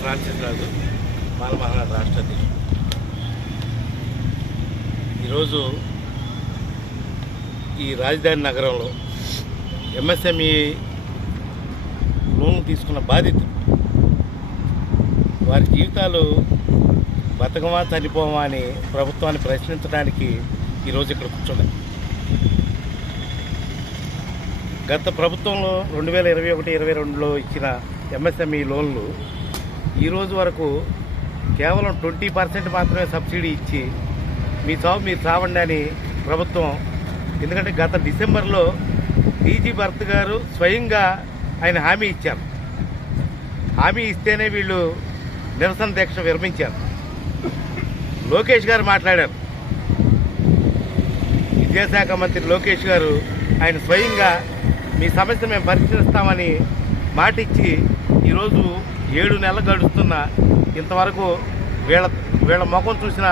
Francis రాజు మాలమహానాడు రాష్ట్ర అధ్యక్షుడు. ఈరోజు ఈ రాజధాని నగరంలో ఎంఎస్ఎంఈ లోన్లు తీసుకున్న బాధితులు వారి జీవితాలు బతకమా చనిపోమా అని ప్రభుత్వాన్ని ప్రశ్నించడానికి ఈరోజు ఇక్కడ కూర్చున్నాం. గత ప్రభుత్వంలో 2021-22లో ఇచ్చిన ఎంఎస్ఎంఈ లోన్లు ఈరోజు వరకు కేవలం 20% మాత్రమే సబ్సిడీ ఇచ్చి మీ చావు మీరు చావండి అని ప్రభుత్వం, ఎందుకంటే గత డిసెంబర్లో టీజీ భరత్ గారు స్వయంగా ఆయన హామీ ఇచ్చారు. హామీ ఇస్తేనే వీళ్ళు నిరసన దీక్ష విరమించారు. లోకేష్ గారు మాట్లాడారు. విద్యాశాఖ మంత్రి లోకేష్ గారు ఆయన స్వయంగా మీ సమస్య మేము పరిశీలిస్తామని మాటిచ్చి ఈరోజు 7 నెలలు గడుస్తున్న ఇంతవరకు వీళ్ళ ముఖం చూసిన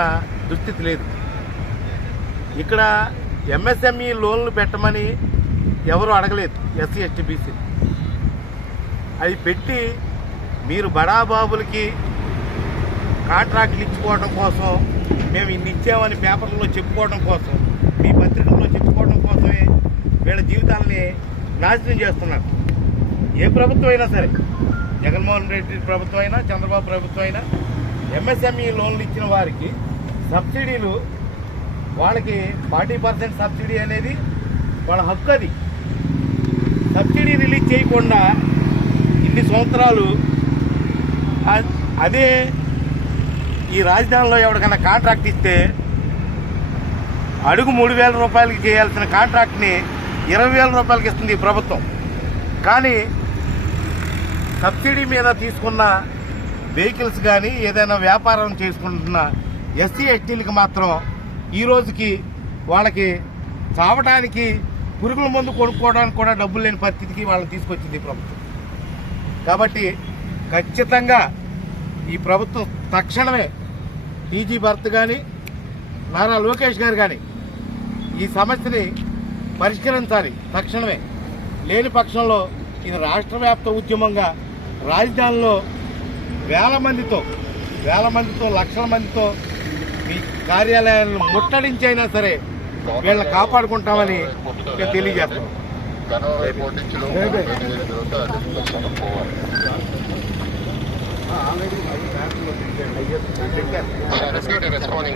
దుస్థితి లేదు. ఇక్కడ ఎంఎస్ఎంఈ లోన్లు పెట్టమని ఎవరు అడగలేదు. ఎస్సీ ఎస్టీ బీసీ అది పెట్టి మీరు బడాబాబులకి కాంట్రాక్ట్లు ఇచ్చుకోవడం కోసం, మేము ఇన్ని ఇచ్చామని పేపర్లలో చెప్పుకోవడం కోసం, మీ పత్రికల్లో చెప్పుకోవడం కోసమే వీళ్ళ జీవితాలని నాశనం చేస్తున్నారు. ఏ ప్రభుత్వం అయినా సరే, జగన్మోహన్ రెడ్డి ప్రభుత్వం అయినా, చంద్రబాబు ప్రభుత్వం అయినా, ఎంఎస్ఎంఈ లోన్లు ఇచ్చిన వారికి సబ్సిడీలు, వాళ్ళకి 40% సబ్సిడీ అనేది వాళ్ళ హక్కు. అది సబ్సిడీ రిలీజ్ చేయకుండా ఇన్ని సంవత్సరాలు అదే ఈ రాజధానిలో ఎవరికైనా కాంట్రాక్ట్ ఇస్తే అడుగు 3,000 రూపాయలకి చేయాల్సిన కాంట్రాక్ట్ని 20,000 రూపాయలకి ఇస్తుంది ఈ ప్రభుత్వం. కానీ సబ్సిడీ మీద తీసుకున్న వెహికల్స్ కానీ ఏదైనా వ్యాపారం చేసుకుంటున్న ఎస్సీ ఎస్టీలకి మాత్రం ఈ రోజుకి వాళ్ళకి చావడానికి పురుగుల మందు కొనుక్కోవడానికి కూడా డబ్బులు లేని పరిస్థితికి వాళ్ళని తీసుకొచ్చింది ఈ ప్రభుత్వం. కాబట్టి ఖచ్చితంగా ఈ ప్రభుత్వం తక్షణమే టీజీ భరత్ కానీ, నారా లోకేష్ గారు కానీ ఈ సమస్యని పరిష్కరించాలి తక్షణమే. లేని పక్షంలో ఇది రాష్ట్ర వ్యాప్త ఉద్యమంగా రాజధానిలో వేల మందితో, లక్షల మందితో మీ కార్యాలయాలను ముట్టడించైనా సరే వీళ్ళని కాపాడుకుంటామని నేను తెలియజేస్తున్నాను.